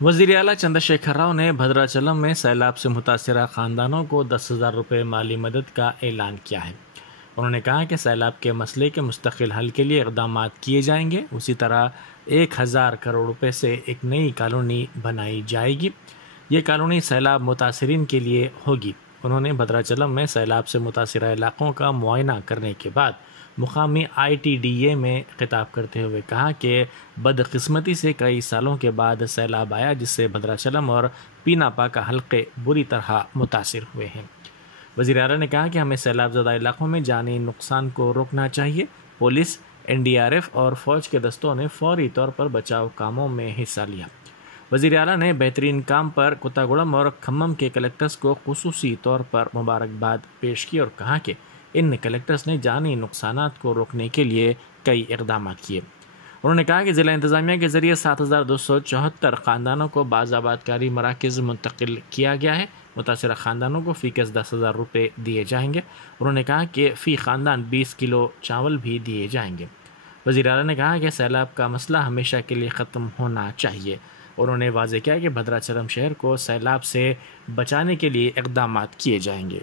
وزیر اعلیٰ چندر شیکھر راؤ نے بھدراچلم میں سیلاب سے متاثرہ خاندانوں کو 10,000 روپے مالی مدد کا اعلان کیا ہے۔ انہوں نے کہا کہ سیلاب کے مسئلے کے مستقل حل کے لیے اقدامات کیے جائیں گے۔ اسی طرح 1,000 کروڑ روپے سے ایک نئی کالونی بنائی جائے گی۔ یہ کالونی سیلاب متاثرین کے لیے ہوگی۔ انہوں نے بھدراچلم میں سیلاب سے متاثرہ علاقوں کا معائنہ کرنے کے بعد مقامی ITDA میں خطاب کرتے ہوئے کہا کہ بدقسمتی سے کئی سالوں کے بعد سیلاب آیا، جس سے بھدراچلم اور پیناپا کا حلقے بری طرح متاثر ہوئے ہیں۔ وزیر اعلیٰ نے کہا کہ ہمیں سیلاب زدہ علاقوں میں جانی نقصان کو روکنا چاہیے۔ پولیس، NDRF اور فوج کے دستوں نے فوری طور پر بچاؤ کاموں میں حصہ لیا۔ وزیر اعلیٰ نے بہترین کام پر کوتاگوڑم اور کھمم کے کلکٹرز کو خصوصی طور پر مبارکباد پیش کی اور کہا کہ ان کلکٹرز نے جانی نقصانات کو روکنے کے لیے کئی اقدامات کیے۔ انہوں نے کہا کہ ضلع انتظامیہ کے ذریعے 7,274 خاندانوں کو باز آباد کاری مراکز منتقل کیا گیا ہے۔ متاثرہ خاندانوں کو فی کس 10,000 روپے دیے جائیں گے۔ انہوں نے کہا کہ فی خاندان 20 کلو چاول بھی دیے جائیں گے۔ وزیر اعلیٰ نے کہا کہ سیلاب کا مسئلہ ہمیشہ کے لیے ختم ہونا چاہیے۔ انہوں نے واضح کیا کہ بھدراچلم شہر کو سیلاب سے بچانے کے لیے اقدامات کیے جائیں گے۔